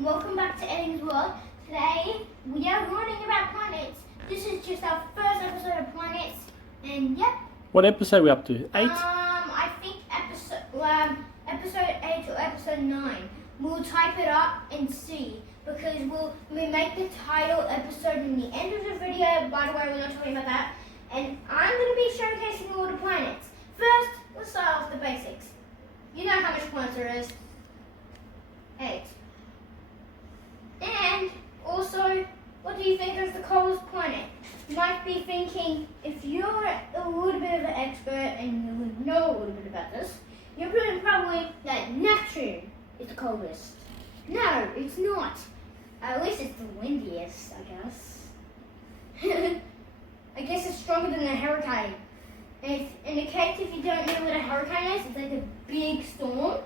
Welcome back to Edins World. Today we are learning about planets. This is just our first episode of planets, and yep. What episode are we up to? 8? I think episode 8 or episode 9. We'll type it up and see because we make the title episode in the end of the video. By the way, we're not talking about that. And I'm going to be showcasing all the planets. First, let's start off the basics. You know how much planets there is? 8. And also, what do you think is the coldest planet? You might be thinking, if you're a little bit of an expert and you would know a little bit about this, you're probably that Neptune is the coldest. No, it's not. At least it's the windiest, I guess. I guess it's stronger than a hurricane. And in the case if you don't know what a hurricane is, it's like a big storm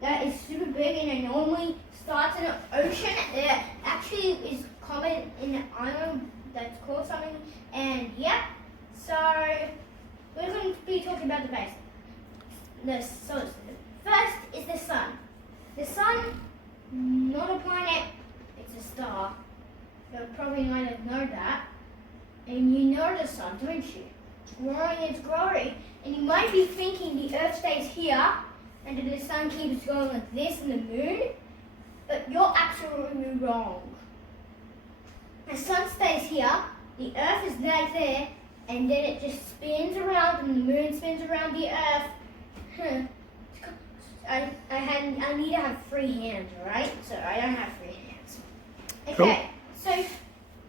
that is super big and it normally starts in an ocean. It actually is common in an island that's called something. And yeah, so we're going to be talking about the basics. The solar system. First is the sun. The sun, not a planet, it's a star. You probably might have known that. And you know the sun, don't you? It's growing. And you might be thinking the earth stays here and then the sun keeps going like this and the moon. But you're absolutely wrong. The sun stays here, the earth is right there, and then it just spins around and the moon spins around the earth. I need to have free hands, alright? So I don't have free hands. Okay, cool.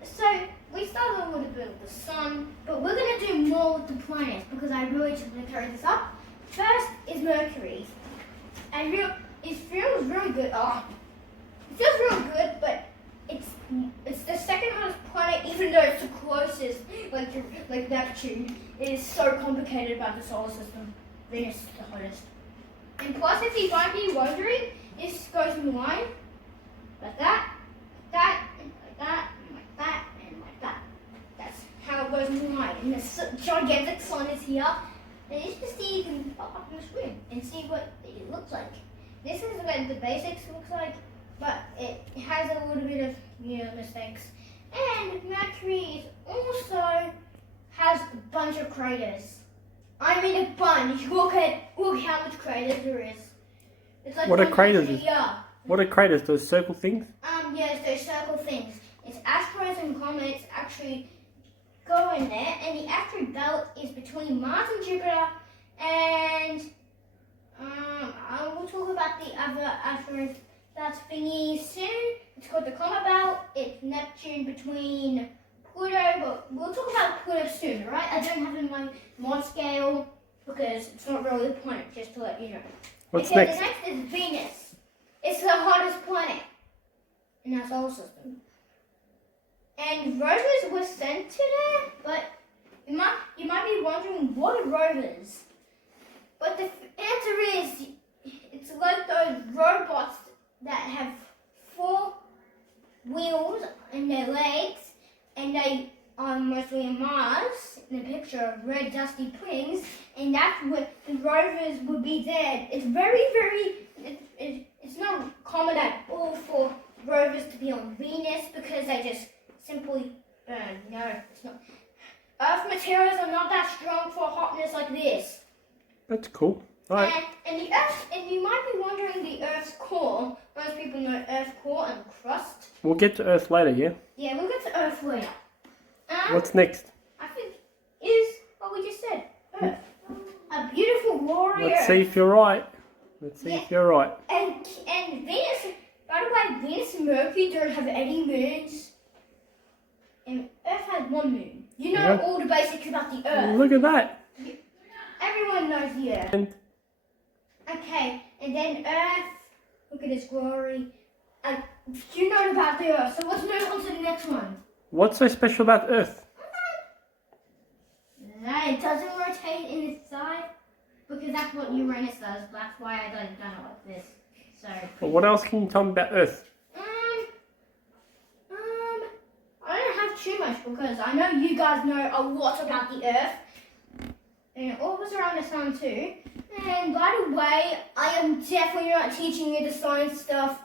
So we started a little bit with the sun, but we're going to do more with the planets because I really just want to carry this up. First is Mercury. And it feels really good. It feels really good, but it's the second hottest planet, even though it's the closest, like Neptune. It is so complicated about the solar system. Venus is the hottest. And plus, if you might be wondering, this goes in line like that, and like that, and like that, and like that. That's how it goes in line. And the gigantic sun is here. And as you can see, you can pop up on the screen and see what it looks like. This is what the basics looks like, but it has a little bit of mistakes. And Mercury also has a bunch of craters. I mean a bunch. Look how much craters there is. It's like what are craters? Yeah. What are craters? Those circle things? Yes, those circle things. It's asteroids and comets actually go in there, and the asteroid belt is between Mars and Jupiter, and I will talk about the other asteroid that's thingy soon. It's called the comet belt. It's Neptune between Pluto, but we'll talk about Pluto soon, alright? I don't have it in my mod scale because it's not really a planet, just to let you know. What's next? The next is Venus. It's the hottest planet in our solar system. And rovers were sent to there, but you might be wondering, what are rovers? But the answer is, it's like those robots that have 4 wheels in their legs, and they are mostly on Mars, in a picture of red dusty rings, and that's where the rovers would be there. It's it's not common at all for rovers to be on Venus because they just simply burn. No, it's not. Earth materials are not that strong for hotness like this. That's cool. Alright. And the Earth, and you might be wondering the Earth's core. Most people know Earth's core and crust. We'll get to Earth later, yeah? Yeah, we'll get to Earth later. What's next? I think is what we just said. Earth. A beautiful warrior. Let's see if you're right. Let's see if you're right. And Venus, by the way, Venus and Mercury don't have any moons. And Earth has 1 moon. You know all the basics about the Earth. Look at that. Everyone knows the Earth. Okay, and then Earth, look at its glory. You know about the Earth, so let's move on to the next one. What's so special about Earth? It doesn't rotate in its side, because that's what Uranus does. That's why I done it like this. So. Well, what else can you tell me about Earth? I don't have too much because I know you guys know a lot about the Earth. And it orbits around the sun too. And by the way, I am definitely not teaching you the science stuff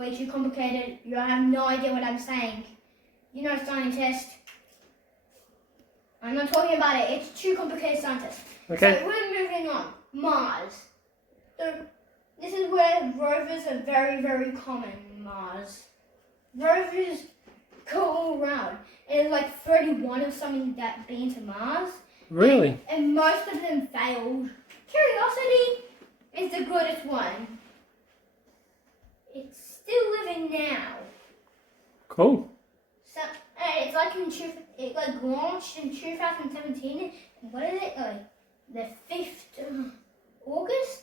way too complicated. You have no idea what I'm saying. You know, scientist. I'm not talking about it. It's too complicated, scientist. Okay. So we're moving on. Mars. So this is where rovers are very, very common. Mars. Rovers go all around. And there's like 31 of something that been to Mars. Really? And most of them failed. Curiosity is the greatest one. It's still living now. Cool. So it's like it like launched in 2017. What is it like? The 5th of August?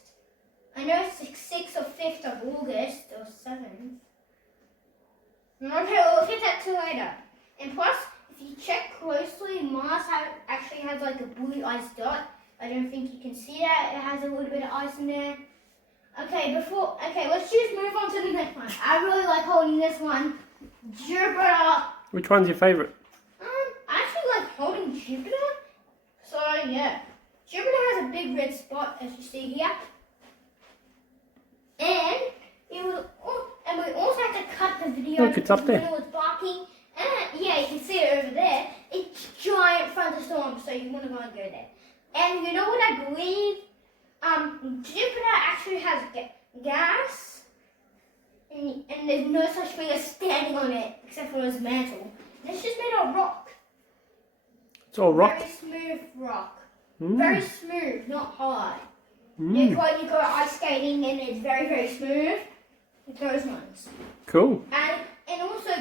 I know it's the 6th or 5th of August or 7th. Okay, we'll look at that too later. And plus, if you check closely, Mars actually has like a blue ice dot. I don't think you can see that. It has a little bit of ice in there. Okay, let's just move on to the next one. I really like holding this one. Jupiter. Which one's your favourite? I actually like holding Jupiter. So yeah, Jupiter has a big red spot, as you see here. And we also have to cut the video. Look, it's up there. When it was barking. And yeah, you can see it over there. It's giant thunderstorm, so you want to go and go there. And you know what I believe? Jupiter actually has gas, and there's no such thing as standing on it except for its mantle. It's just made of rock. It's all rock. Very smooth rock. Mm. Very smooth, not hard. Mm. When you go ice skating and it's very, very smooth, those ones. Cool. And also,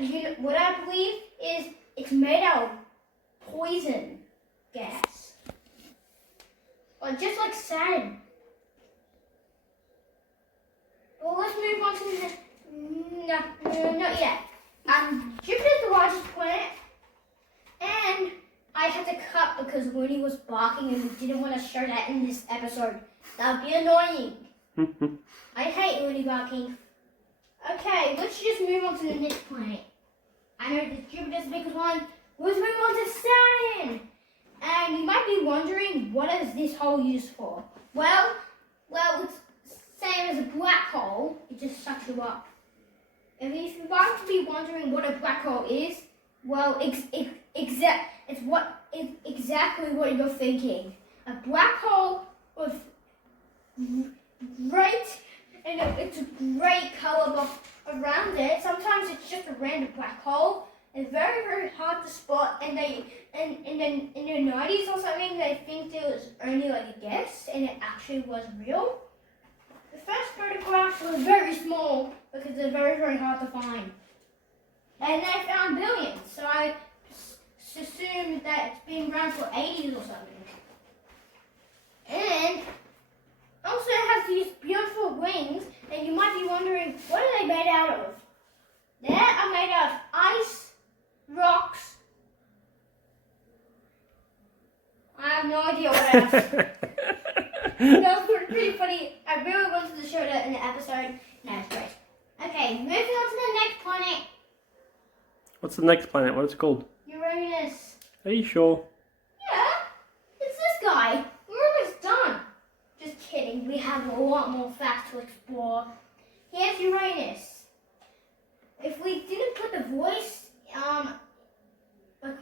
you know, what I believe is it's made out of poison gas. Or just like sand. Well, let's move on to the not yet. Jupiter's the largest planet, and I had to cut because Looney was barking and we didn't want to show that in this episode. That would be annoying. I hate Looney barking. Okay, let's just move on to the next planet. I know that Jupiter's the biggest one. Let's move on to Saturn. And you might be wondering, what is this hole used for? Well, it's same as a black hole. It just sucks you up. And if you might be wondering what a black hole is, well, it's exactly what you're thinking. A black hole with great, and it's a great color around it. Sometimes it's just a random black hole. It's very, very hard to spot, and then in the 90s or something, they think it was only like a guess, and it actually was real. The first photographs were very small because they're very, very hard to find. And they found billions, so I assumed that it's been around for 80s or something. And also it has these beautiful wings, and you might be wondering, what are they made out of? They are made out of ice, rocks. I have no idea what else. That was pretty funny. I really wanted to show that in the episode. No, it's great. Okay, moving on to the next planet. What's the next planet? What is it called? Uranus. Are you sure? Yeah, it's this guy. We're almost done. Just kidding. We have a lot more facts to explore. Here's Uranus. If we didn't put the voice,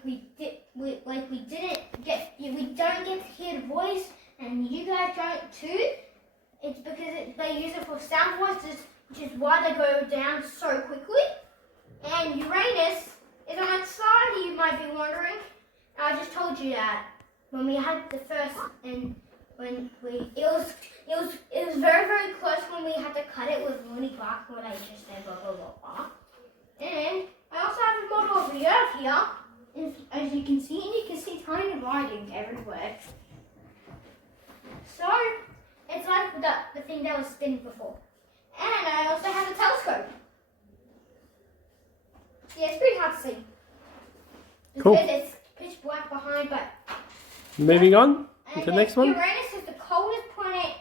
we don't get to hear the voice, and you guys don't too. It's because they use it for sound voices, which is why they go down so quickly. And Uranus is on its side, you might be wondering. I just told you that when we had the first, and it was very, very close when we had to cut it with Looney Clark, what I just said, blah, blah, blah, blah. And I also have a model of the Earth here, as you can see, and you can see tiny writing everywhere. So, it's like the thing that was spinning before. And I also have a telescope. Yeah, it's pretty hard to see. Cool. Because it's pitch black behind, but... Moving on to the next one. Uranus is the coldest planet,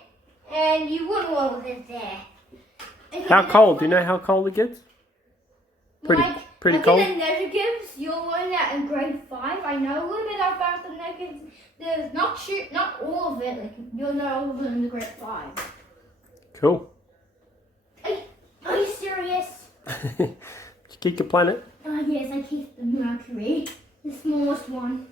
and you wouldn't want to live there. How cold? Do you know how cold it gets? Pretty cold. In the negatives, you'll learn that in grade 5. I know a little bit about the negatives. There's not all of it. Like, you'll know all of it in the grade 5. Cool. Are you You keep your planet. Yes, I keep the Mercury, the smallest one.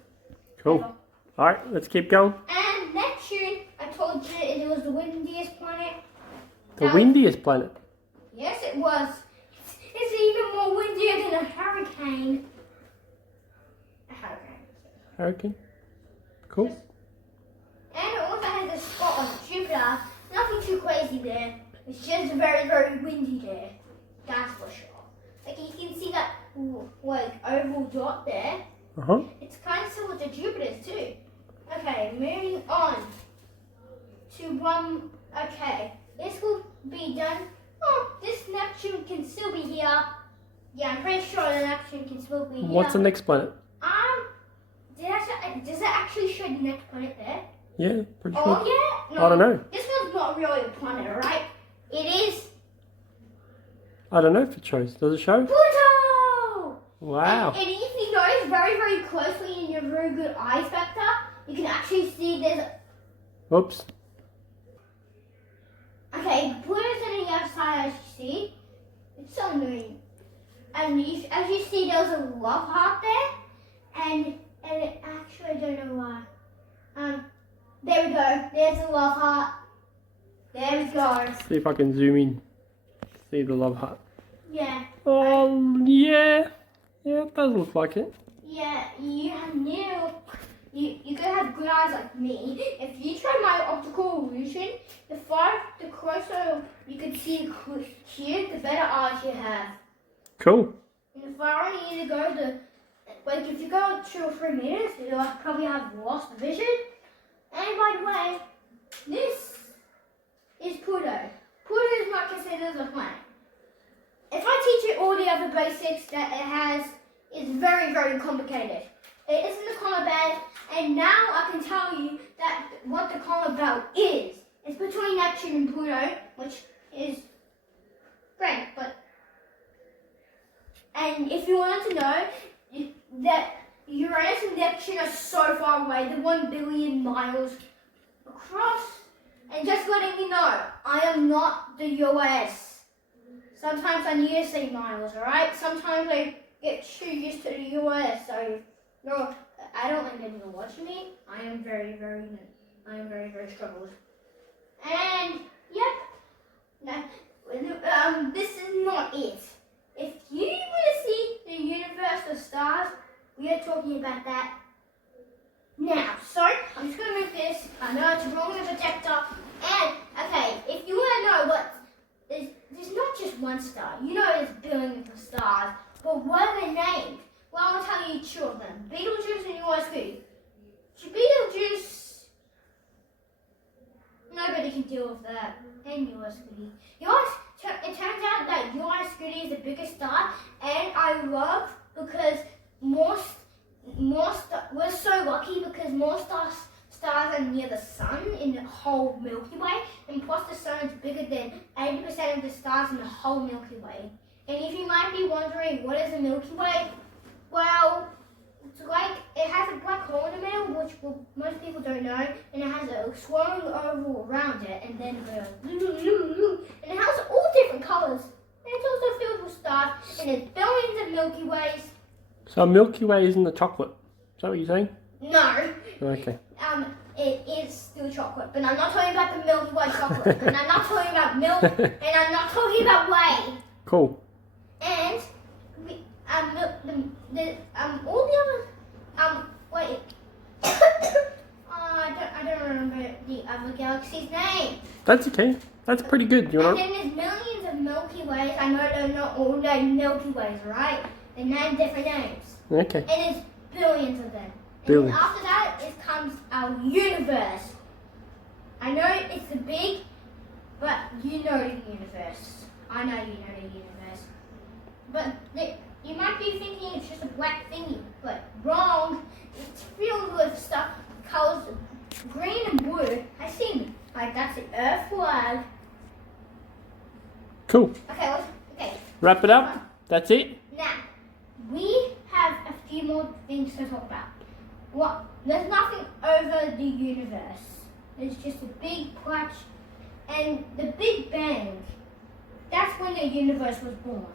Cool. ever. Alright, let's keep going. And Neptune, I told you it was the windiest planet. The windiest planet. Yes, it was. It's even more windier than a hurricane. A hurricane. Hurricane. Cool. And it also has a spot on Jupiter. Nothing too crazy there. It's just very, very windy there. That's for sure. Like you can see that like oval dot there. It's kind of similar to Jupiter's too. Okay, moving on to one. Okay, this will be done. Oh, this Neptune can still be here. Yeah, I'm pretty sure the Neptune can still be here. What's the next planet? Does it actually show the next planet there? Yeah, pretty sure. Oh yeah? No, I don't know. This one's not really a planet, alright? It is I don't know if it shows. Does it show? Pluto! Wow. And if you notice very, very closely in your very good eye inspector, you can actually see there's... Whoops. Okay, Pluto's on the other side, as you see. It's so annoying. And as you see, there's a love heart there. And it actually, I don't know why. There we go. There's a love heart. There we go. See if I can zoom in. See the love heart. Yeah. Oh, yeah. Yeah, it does look like it. Yeah, you gotta have good eyes like me. If you try my optical illusion, the closer you can see here, the better eyes you have. Cool. And the farther you need to go, like if you go 2 or 3 meters, you'll probably have lost vision. And by the way, this is Pluto. Pluto is not considered as a planet. If I teach you all the other basics that it has, it's very, very complicated. It isn't a comet belt, and now I can tell you that what the comet belt is. It's between Neptune and Pluto, which is great, but... And if you wanted to know, that Uranus and Neptune are so far away, they're 1 billion miles across. And just letting you know, I am not the US. Sometimes I need to say miles, alright? Sometimes I get too used to the US, so no, I don't think anyone watching me. I am very, very troubled. And yep, this is not it. If you want to see the universe of stars, we are talking about that now. So I'm just going to move this. I know it's wrong with a protector. And okay, if you want to know what there's not just one star. You know there's billions of stars, but what are they named? Well, I'll tell you 2 of them: Betelgeuse and USQ. Betelgeuse, nobody can deal with that. And USQ. It turns out that USQ is the biggest star, and I love because we're so lucky because more stars are near the sun in the whole Milky Way, and plus the sun is bigger than 80% of the stars in the whole Milky Way. And if you might be wondering what is the Milky Way, well, it's like it has a black hole in the middle, which most people don't know, and it has a swirling oval around it, and then it goes and it has all different colors. And it's also filled with stars, and there's billions of Milky Ways. So Milky Way isn't the chocolate. Is that what you're saying? No. Okay. It is still chocolate, but I'm not talking about the Milky Way chocolate, and I'm not talking about milk, and I'm not talking about whey. Cool. And all the other wait. I don't remember the other galaxy's name. That's okay. That's pretty good. You And know. then there's millions of Milky Ways. I know they're not all named Milky Ways, right? They're named different names. Okay. And there's billions of them. Billions. And after that, comes our universe. I know it's the big, but you know the universe. I know you know the universe. But you might be thinking it's just a black thingy, but wrong. It's filled with stuff, colors green and blue. I see. Like that's the Earth flag. Cool. Okay. Wrap it up. That's it. Now, we have a few more things to talk about. There's nothing over the universe. There's just a big patch, and the Big Bang, that's when the universe was born.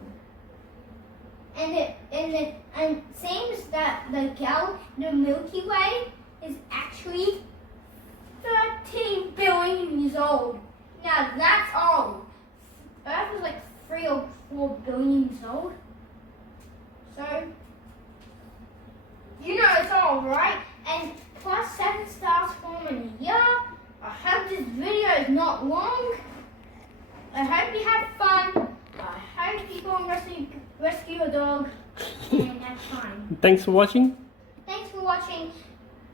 and seems that the Milky Way is actually 13 billion years old. Now that's old. Earth is like 3 or 4 billion years old. So you know it's old, right? And plus 7 stars form in a year. I hope this video is not long. I hope you have fun. I hope you go and rescue your dog. And that's fine. Thanks for watching. Thanks for watching.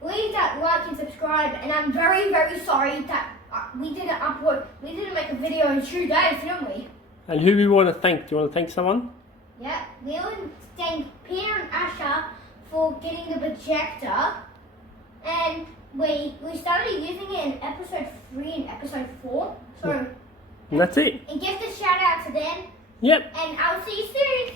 Leave that like and subscribe. And I'm very, very sorry that we didn't make a video in 2 days, didn't we? And who do we want to thank? Do you want to thank someone? Yeah, we want to thank Peter and Asha for getting the projector. And we started using it in episode 3 and episode 4. So And that's it. and give the shout out to them. Yep. And I'll see you soon.